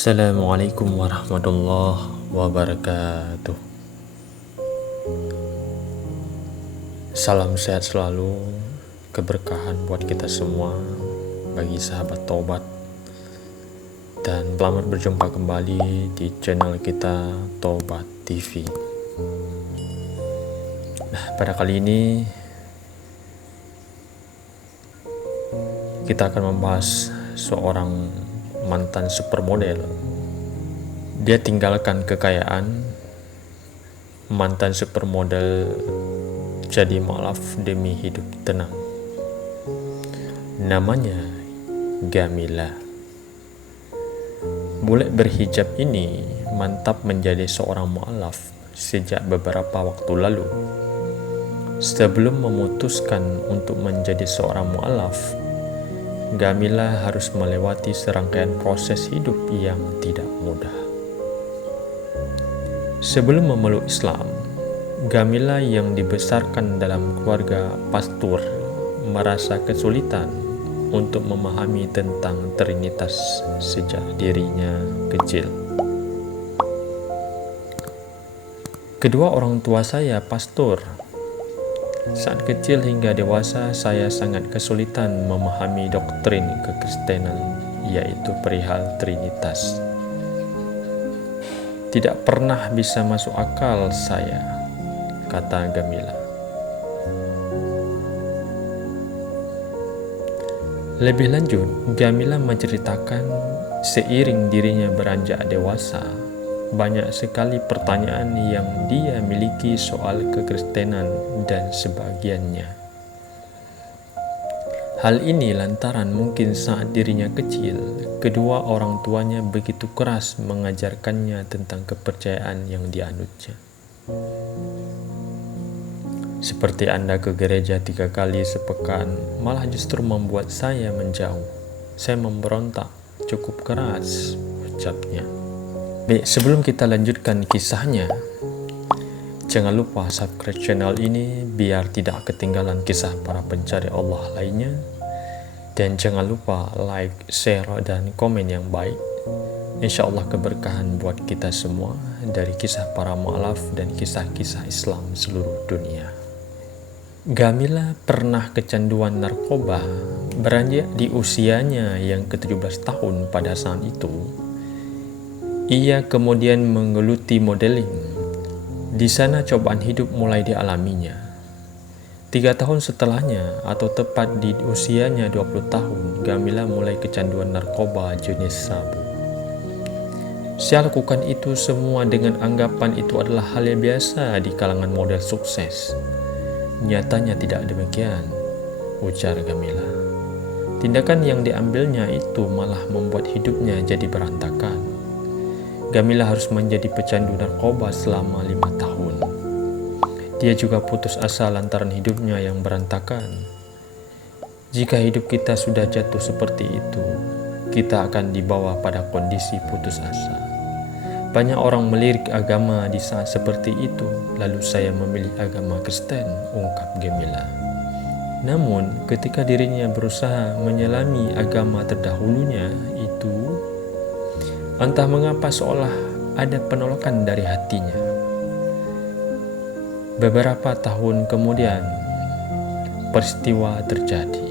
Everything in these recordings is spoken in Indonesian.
Assalamualaikum warahmatullahi wabarakatuh. Salam sehat selalu, keberkahan buat kita semua, bagi sahabat taubat. Dan selamat berjumpa kembali di channel kita Taubat TV. Nah, pada kali ini kita akan membahas seorang mantan supermodel. Dia tinggalkan kekayaan, mantan supermodel jadi mualaf demi hidup tenang. Namanya Gamila. Bule berhijab ini mantap menjadi seorang mualaf sejak beberapa waktu lalu. Sebelum memutuskan untuk menjadi seorang mualaf, Gamila harus melewati serangkaian proses hidup yang tidak mudah. Sebelum memeluk Islam, Gamila yang dibesarkan dalam keluarga pastor merasa kesulitan untuk memahami tentang Trinitas sejak dirinya kecil. Kedua orang tua saya pastor. Saat kecil hingga dewasa, saya sangat kesulitan memahami doktrin kekristenan, yaitu perihal Trinitas. Tidak pernah bisa masuk akal saya, kata Gamila. Lebih lanjut, Gamila menceritakan seiring dirinya beranjak dewasa, banyak sekali pertanyaan yang dia miliki soal kekristenan dan sebagiannya. Hal ini lantaran mungkin saat dirinya kecil, kedua orang tuanya begitu keras mengajarkannya tentang kepercayaan yang dianutnya. Seperti Anda ke gereja 3 kali sepekan, malah justru membuat saya menjauh. Saya memberontak cukup keras, ucapnya. Baik, sebelum kita lanjutkan kisahnya, jangan lupa subscribe channel ini biar tidak ketinggalan kisah para pencari Allah lainnya. Dan jangan lupa like, share, dan komen yang baik. Insya Allah keberkahan buat kita semua dari kisah para mu'alaf dan kisah-kisah Islam seluruh dunia. Gamila pernah kecanduan narkoba beranjak di usianya yang ke-17 tahun pada saat itu. Ia kemudian menggeluti modeling. Di sana cobaan hidup mulai dialaminya. 3 tahun setelahnya, atau tepat di usianya 20 tahun, Gamila mulai kecanduan narkoba jenis sabu. Saya lakukan itu semua dengan anggapan itu adalah hal yang biasa di kalangan model sukses. Nyatanya tidak demikian, ujar Gamila. Tindakan yang diambilnya itu malah membuat hidupnya jadi berantakan. Gamila harus menjadi pecandu narkoba selama 5 tahun. Dia juga putus asa lantaran hidupnya yang berantakan. Jika hidup kita sudah jatuh seperti itu, kita akan dibawa pada kondisi putus asa. Banyak orang melirik agama di saat seperti itu, lalu saya memilih agama Kristen, ungkap Gamila. Namun, ketika dirinya berusaha menyelami agama terdahulunya itu, entah mengapa seolah ada penolakan dari hatinya. Beberapa tahun kemudian, peristiwa terjadi.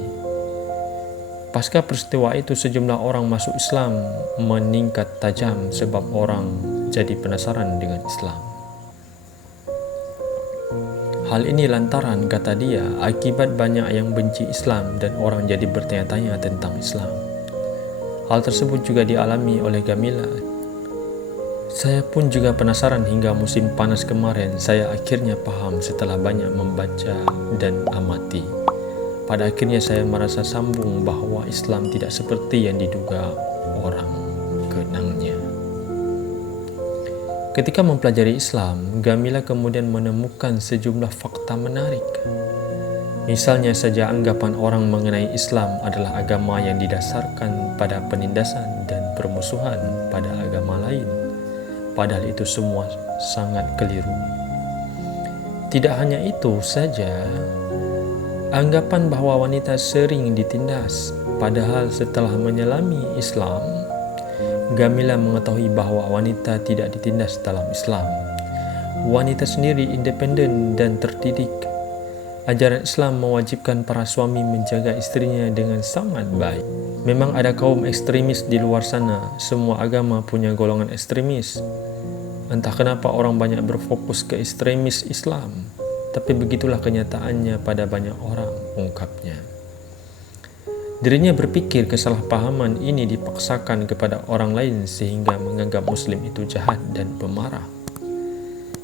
Pasca peristiwa itu, sejumlah orang masuk Islam meningkat tajam sebab orang jadi penasaran dengan Islam. Hal ini lantaran, kata dia, akibat banyak yang benci Islam dan orang jadi bertanya-tanya tentang Islam. Hal tersebut juga dialami oleh Gamila. Saya pun juga penasaran hingga musim panas kemarin. Saya akhirnya paham setelah banyak membaca dan amati. Pada akhirnya saya merasa sambung bahwa Islam tidak seperti yang diduga orang, kenangnya. Ketika mempelajari Islam, Gamila kemudian menemukan sejumlah fakta menarik. Misalnya saja anggapan orang mengenai Islam adalah agama yang didasarkan pada penindasan dan permusuhan pada agama lain. Padahal itu semua sangat keliru. Tidak hanya itu saja, anggapan bahwa wanita sering ditindas, padahal setelah menyelami Islam, Gamila mengetahui bahwa wanita tidak ditindas dalam Islam. Wanita sendiri independen dan terdidik. Ajaran Islam mewajibkan para suami menjaga istrinya dengan sangat baik. Memang ada kaum ekstremis di luar sana. Semua agama punya golongan ekstremis. Entah kenapa orang banyak berfokus ke ekstremis Islam, tapi begitulah kenyataannya pada banyak orang, ungkapnya. Dirinya berpikir kesalahpahaman ini dipaksakan kepada orang lain sehingga menganggap Muslim itu jahat dan pemarah,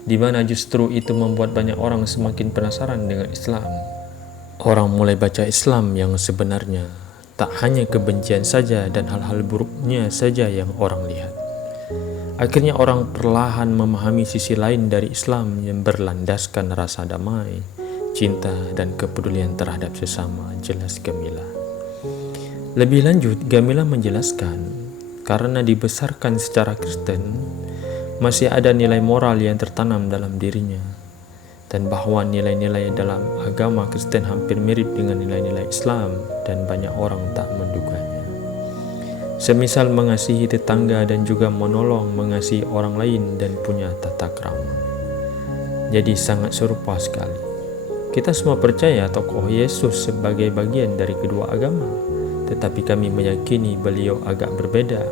di mana justru itu membuat banyak orang semakin penasaran dengan Islam. Orang mulai baca Islam yang sebenarnya, tak hanya kebencian saja dan hal-hal buruknya saja yang orang lihat. Akhirnya orang perlahan memahami sisi lain dari Islam yang berlandaskan rasa damai, cinta, dan kepedulian terhadap sesama, jelas Gamila. Lebih lanjut, Gamila menjelaskan, karena dibesarkan secara Kristen, masih ada nilai moral yang tertanam dalam dirinya, dan bahwa nilai-nilai dalam agama Kristen hampir mirip dengan nilai-nilai Islam dan banyak orang tak menduganya. Semisal mengasihi tetangga dan juga menolong mengasihi orang lain dan punya tata krama. Jadi sangat serupa sekali. Kita semua percaya tokoh Yesus sebagai bagian dari kedua agama, tetapi kami meyakini beliau agak berbeda.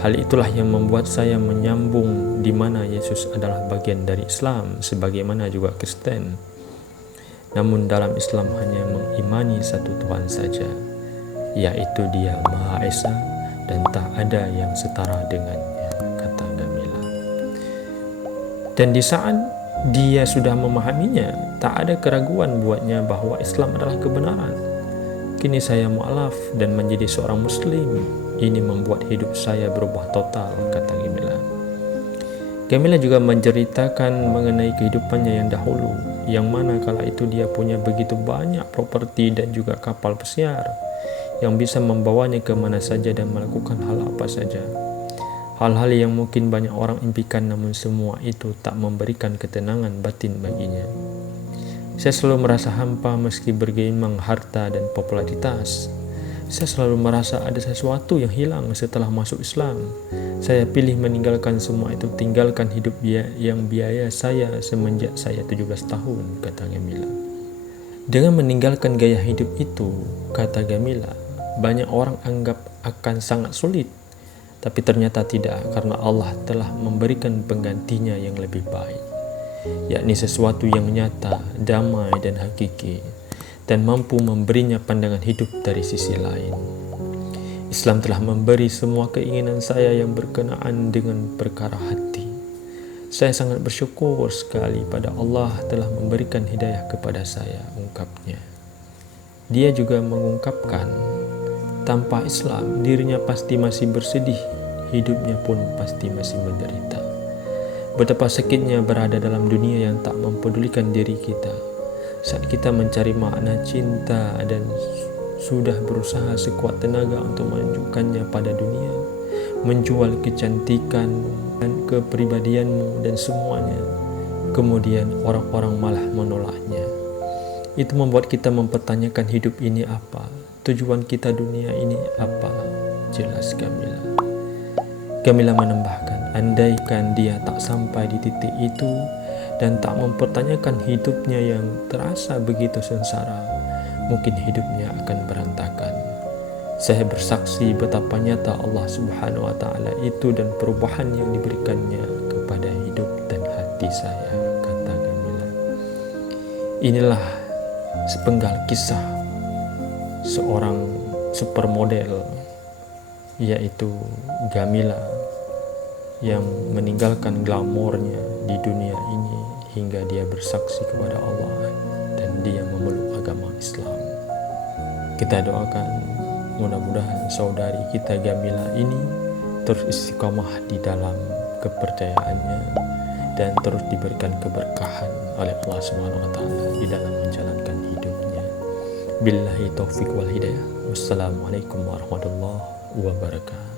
Hal itulah yang membuat saya menyambung di mana Yesus adalah bagian dari Islam sebagaimana juga Kristen. Namun dalam Islam hanya mengimani satu Tuhan saja, yaitu Dia Maha Esa dan tak ada yang setara dengannya, kata Gamila. Dan di saat dia sudah memahaminya, tak ada keraguan buatnya bahwa Islam adalah kebenaran. Kini saya mu'alaf dan menjadi seorang Muslim. Ini membuat hidup saya berubah total, kata Gamila. Gamila juga menceritakan mengenai kehidupannya yang dahulu, yang mana kala itu dia punya begitu banyak properti dan juga kapal pesiar yang bisa membawanya ke mana saja dan melakukan hal apa saja. Hal-hal yang mungkin banyak orang impikan, namun semua itu tak memberikan ketenangan batin baginya. Saya selalu merasa hampa meski bergeimang harta dan popularitas. Saya selalu merasa ada sesuatu yang hilang setelah masuk Islam. Saya pilih meninggalkan semua itu, tinggalkan hidup yang biaya saya semenjak saya 17 tahun, kata Gamila. Dengan meninggalkan gaya hidup itu, kata Gamila, banyak orang anggap akan sangat sulit, tapi ternyata tidak, karena Allah telah memberikan penggantinya yang lebih baik, yakni sesuatu yang nyata, damai dan hakiki, dan mampu memberinya pandangan hidup dari sisi lain. Islam telah memberi semua keinginan saya yang berkenaan dengan perkara hati. Saya sangat bersyukur sekali pada Allah telah memberikan hidayah kepada saya, ungkapnya. Dia juga mengungkapkan, tanpa Islam, dirinya pasti masih bersedih, hidupnya pun pasti masih menderita. Betapa sakitnya berada dalam dunia yang tak mempedulikan diri kita. Saat kita mencari makna cinta dan sudah berusaha sekuat tenaga untuk menunjukkannya pada dunia, menjual kecantikan dan kepribadianmu dan semuanya, kemudian orang-orang malah menolaknya. Itu membuat kita mempertanyakan hidup ini apa, tujuan kita dunia ini apa, jelas Gamila. Gamila menambahkan, andaikan dia tak sampai di titik itu dan tak mempertanyakan hidupnya yang terasa begitu sengsara, mungkin hidupnya akan berantakan. Saya bersaksi betapa nyata Allah Subhanahu wa Ta'ala itu dan perubahan yang diberikannya kepada hidup dan hati saya, kata Gamila. Inilah sepenggal kisah seorang supermodel, yaitu Gamila, yang meninggalkan glamornya di dunia ini hingga dia bersaksi kepada Allah dan dia memeluk agama Islam. Kita doakan mudah-mudahan saudari kita Gamila ini terus istiqomah di dalam kepercayaannya dan terus diberikan keberkahan oleh Allah Subhanahu wa Ta'ala di dalam menjalankan hidupnya. Billahi taufiq wal hidayah. Wassalamualaikum warahmatullahi wabarakatuh.